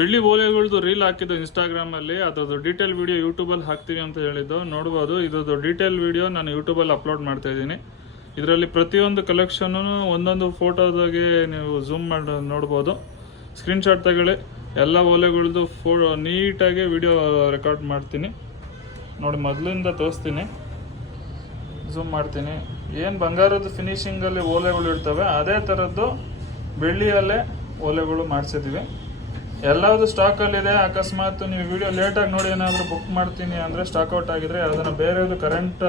ಬೆಳ್ಳಿ ಓಲೆಗಳದ್ದು ರೀಲ್ ಹಾಕಿದ್ದು ಇನ್ಸ್ಟಾಗ್ರಾಮಲ್ಲಿ, ಅದ್ರದ್ದು ಡೀಟೇಲ್ ವಿಡಿಯೋ ಯೂಟ್ಯೂಬಲ್ಲಿ ಹಾಕ್ತೀವಿ ಅಂತ ಹೇಳಿದ್ದು ನೋಡ್ಬೋದು. ಇದ್ರದ್ದು ಡೀಟೇಲ್ ವಿಡಿಯೋ ನಾನು ಯೂಟ್ಯೂಬಲ್ಲಿ ಅಪ್ಲೋಡ್ ಮಾಡ್ತಾ ಇದ್ದೀನಿ. ಇದರಲ್ಲಿ ಪ್ರತಿಯೊಂದು ಕಲೆಕ್ಷನ್ನು ಒಂದೊಂದು ಫೋಟೋದಾಗೆ ನೀವು ಝೂಮ್ ಮಾಡಿ ನೋಡ್ಬೋದು. ಸ್ಕ್ರೀನ್ಶಾಟ್ ತಗೊಳ್ಳಿ. ಎಲ್ಲ ಓಲೆಗಳದ್ದು ನೀಟಾಗಿ ವಿಡಿಯೋ ರೆಕಾರ್ಡ್ ಮಾಡ್ತೀನಿ ನೋಡಿ. ಮೊದಲಿಂದ ತೋರಿಸ್ತೀನಿ, ಝೂಮ್ ಮಾಡ್ತೀನಿ. ಏನು ಬಂಗಾರದ ಫಿನಿಶಿಂಗಲ್ಲಿ ಓಲೆಗಳು ಇರ್ತವೆ ಅದೇ ಥರದ್ದು ಬೆಳ್ಳಿಯಲ್ಲೇ ಓಲೆಗಳು ಮಾಡಿಸಿದ್ದೀವಿ. ಎಲ್ಲದು ಸ್ಟಾಕಲ್ಲಿದೆ. ಅಕಸ್ಮಾತ್ ನೀವು ವಿಡಿಯೋ ಲೇಟಾಗಿ ನೋಡಿ ಏನಾದರೂ ಬುಕ್ ಮಾಡ್ತೀನಿ ಅಂದರೆ ಸ್ಟಾಕ್ಔಟ್ ಆಗಿದ್ರೆ ಅದನ್ನು ಬೇರೆದು ಕರೆಂಟ್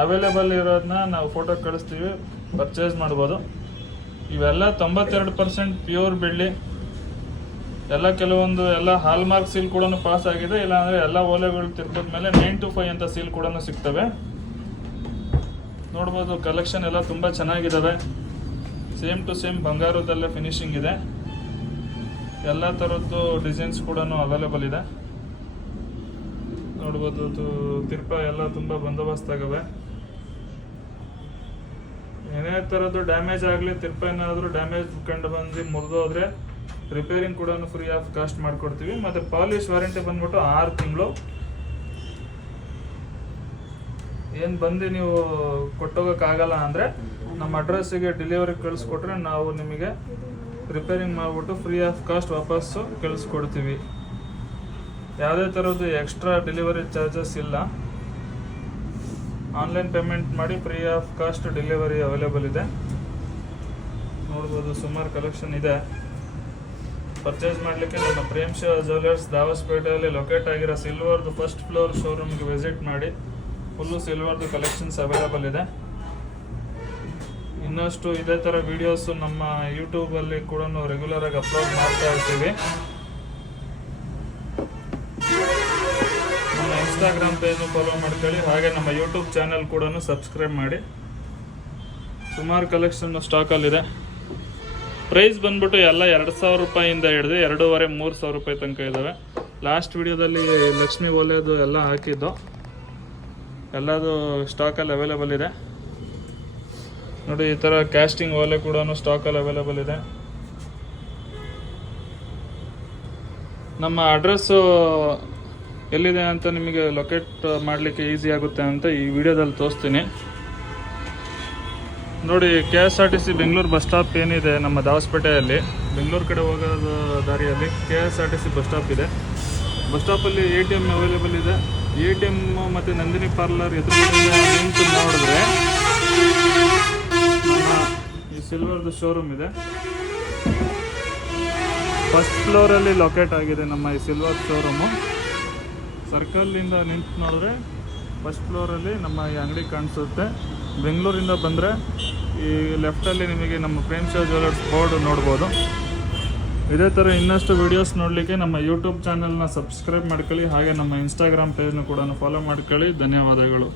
ಅವೈಲೇಬಲ್ ಇರೋದನ್ನ ನಾವು ಫೋಟೋ ಕಳಿಸ್ತೀವಿ, ಪರ್ಚೇಸ್ ಮಾಡ್ಬೋದು. ಇವೆಲ್ಲ 92% ಪ್ಯೂರ್ ಬೆಳ್ಳಿ. ಎಲ್ಲ ಕೆಲವೊಂದು ಎಲ್ಲ ಹಾಲ್ ಮಾರ್ಕ್ ಸೀಲ್ ಕೂಡ ಪಾಸ್ ಆಗಿದೆ. ಇಲ್ಲಾಂದರೆ ಎಲ್ಲ ಓಲೆಗಳು ತಿರ್ಗೋದ ಮೇಲೆ 925 ಅಂತ ಸೀಲ್ ಕೂಡ ಸಿಗ್ತವೆ. ನೋಡ್ಬೋದು ಕಲೆಕ್ಷನ್ ಎಲ್ಲ ತುಂಬ ಚೆನ್ನಾಗಿದ್ದಾವೆ. ಸೇಮ್ ಟು ಸೇಮ್ ಬಂಗಾರದಲ್ಲೇ ಫಿನಿಶಿಂಗ್ ಇದೆ. ಎಲ್ಲ ಥರದ್ದು ಡಿಸೈನ್ಸ್ ಕೂಡ ಅವೈಲೇಬಲ್ ಇದೆ. ನೋಡ್ಬೋದು ತಿರ್ಪ ಎಲ್ಲ ತುಂಬ ಬಂದೋಬಸ್ತಾಗವೆ. ಏನೇ ಥರದ್ದು ಡ್ಯಾಮೇಜ್ ಆಗಲಿ, ತಿರ್ಪ ಏನಾದರೂ ಡ್ಯಾಮೇಜ್ ಕಂಡು ಬಂದು ಮುರಿದೋದ್ರೆ ರಿಪೇರಿಂಗ್ ಕೂಡ ಫ್ರೀ ಆಫ್ ಕಾಸ್ಟ್ ಮಾಡಿಕೊಡ್ತೀವಿ. ಮತ್ತು ಪಾಲಿಶ್ ವಾರಂಟಿ ಬಂದ್ಬಿಟ್ಟು 6 ತಿಂಗಳು. ಏನು ಬಂದು ನೀವು ಕೊಟ್ಟೋಗೋಕ್ಕಾಗಲ್ಲ ಅಂದರೆ ನಮ್ಮ ಅಡ್ರೆಸ್ಸಿಗೆ ಡೆಲಿವರಿ ಕಳಿಸ್ಕೊಟ್ರೆ ನಾವು ನಿಮಗೆ ರಿಪೇರಿಂಗ್ ಮಾಡಿಬಿಟ್ಟು ಫ್ರೀ ಆಫ್ ಕಾಸ್ಟ್ ವಾಪಸ್ಸು ಕಳಿಸ್ಕೊಡ್ತೀವಿ. ಯಾವುದೇ ಥರದ್ದು ಎಕ್ಸ್ಟ್ರಾ ಡೆಲಿವರಿ ಚಾರ್ಜಸ್ ಇಲ್ಲ. ಆನ್ಲೈನ್ ಪೇಮೆಂಟ್ ಮಾಡಿ free of cost delivery available ಇದೆ. ನೋಡ್ಬೋದು ಸುಮಾರು ಕಲೆಕ್ಷನ್ ಇದೆ. ಪರ್ಚೇಸ್ ಮಾಡಲಿಕ್ಕೆ ನಮ್ಮ ಪ್ರೇಮ್ ಜ್ಯುವೆಲ್ಲರ್ಸ್ ದಾವಸ್ಪೇಟೆಯಲ್ಲಿ ಲೊಕೇಟ್ ಆಗಿರೋ ಸಿಲ್ವರ್ದು ಫಸ್ಟ್ ಫ್ಲೋರ್ ಶೋರೂಮ್ಗೆ ವಿಸಿಟ್ ಮಾಡಿ. ಫುಲ್ಲು ಸಿಲ್ವರ್ದು ಕಲೆಕ್ಷನ್ಸ್ ಅವೈಲೇಬಲ್ ಇದೆ. ಇನ್ನಷ್ಟು ಇದೇ ಥರ ವೀಡಿಯೋಸು ನಮ್ಮ ಯೂಟ್ಯೂಬಲ್ಲಿ ಕೂಡ ರೆಗ್ಯುಲರಾಗಿ ಅಪ್ಲೋಡ್ ಮಾಡ್ತಾ ಇರ್ತೀವಿ. ನಮ್ಮ ಇನ್ಸ್ಟಾಗ್ರಾಮ್ ಪೇಜ್ನು ಫಾಲೋ ಮಾಡ್ಕೊಳ್ಳಿ. ಹಾಗೆ ನಮ್ಮ ಯೂಟ್ಯೂಬ್ ಚಾನಲ್ ಕೂಡ ಸಬ್ಸ್ಕ್ರೈಬ್ ಮಾಡಿ. ಸುಮಾರು ಕಲೆಕ್ಷನ್ ಸ್ಟಾಕಲ್ಲಿದೆ. ಪ್ರೈಸ್ ಬಂದ್ಬಿಟ್ಟು ಎಲ್ಲ 2,000 ರೂಪಾಯಿಂದ ಹಿಡಿದು 2,500-3,000 ರೂಪಾಯಿ ತನಕ ಇದ್ದಾವೆ. ಲಾಸ್ಟ್ ವಿಡಿಯೋದಲ್ಲಿ ಲಕ್ಷ್ಮಿ ಓಲೆದು ಎಲ್ಲ ಹಾಕಿದ್ದು ಎಲ್ಲದು ಸ್ಟಾಕಲ್ಲಿ ಅವೈಲೇಬಲ್ ಇದೆ ನೋಡಿ. ಈ ಥರ ಕ್ಯಾಸ್ಟಿಂಗ್ ಓಲೆ ಕೂಡ ಸ್ಟಾಕಲ್ಲಿ ಅವೈಲೇಬಲ್ ಇದೆ. ನಮ್ಮ ಅಡ್ರೆಸ್ಸು ಎಲ್ಲಿದೆ ಅಂತ ನಿಮಗೆ ಲೊಕೇಟ್ ಮಾಡಲಿಕ್ಕೆ ಈಸಿ ಆಗುತ್ತೆ ಅಂತ ಈ ವಿಡಿಯೋದಲ್ಲಿ ತೋರಿಸ್ತೀನಿ ನೋಡಿ. KSRTC ಬೆಂಗಳೂರು ಬಸ್ ಸ್ಟಾಪ್ ಏನಿದೆ ನಮ್ಮ ದಾವಸ್ಪೇಟೆಯಲ್ಲಿ, ಬೆಂಗಳೂರು ಕಡೆ ಹೋಗೋದು ದಾರಿಯಲ್ಲಿ KSRTC ಬಸ್ ಸ್ಟಾಪ್ ಇದೆ. ಬಸ್ ಸ್ಟಾಪಲ್ಲಿ ATM ಅವೈಲೇಬಲ್ ಇದೆ. ATM ಮತ್ತು ನಂದಿನಿ ಪಾರ್ಲರ್ ಎದುರುಗಡೆ ನಿಂತು ನೋಡಿದ್ರೆ ಈ ಸಿಲ್ವರ್ದು ಶೋರೂಮ್ ಇದೆ. ಫಸ್ಟ್ ಫ್ಲೋರಲ್ಲಿ ಲೊಕೇಟ್ ಆಗಿದೆ ನಮ್ಮ ಈ ಸಿಲ್ವರ್ ಶೋರೂಮು. ಸರ್ಕಲ್ಲಿಂದ ನಿಂತು ನೋಡಿದ್ರೆ ಫಸ್ಟ್ ಫ್ಲೋರಲ್ಲಿ ನಮ್ಮ ಈ ಅಂಗಡಿ ಕಾಣಿಸುತ್ತೆ. ಬೆಂಗಳೂರಿಂದ ಬಂದರೆ ಈ ಲೆಫ್ಟಲ್ಲಿ ನಿಮಗೆ ನಮ್ಮ ಪ್ರೇಮ್ ಜ್ಯುವೆಲ್ಲರ್ಸ್ ಬೋರ್ಡ್ ನೋಡ್ಬೋದು. ಇದೇ ಥರ ಇನ್ನಷ್ಟು ವೀಡಿಯೋಸ್ ನೋಡಲಿಕ್ಕೆ ನಮ್ಮ ಯೂಟ್ಯೂಬ್ ಚಾನಲ್ನ ಸಬ್ಸ್ಕ್ರೈಬ್ ಮಾಡ್ಕೊಳ್ಳಿ. ಹಾಗೆ ನಮ್ಮ ಇನ್ಸ್ಟಾಗ್ರಾಮ್ ಪೇಜ್ನ ಕೂಡ ಫಾಲೋ ಮಾಡ್ಕೊಳ್ಳಿ. ಧನ್ಯವಾದಗಳು.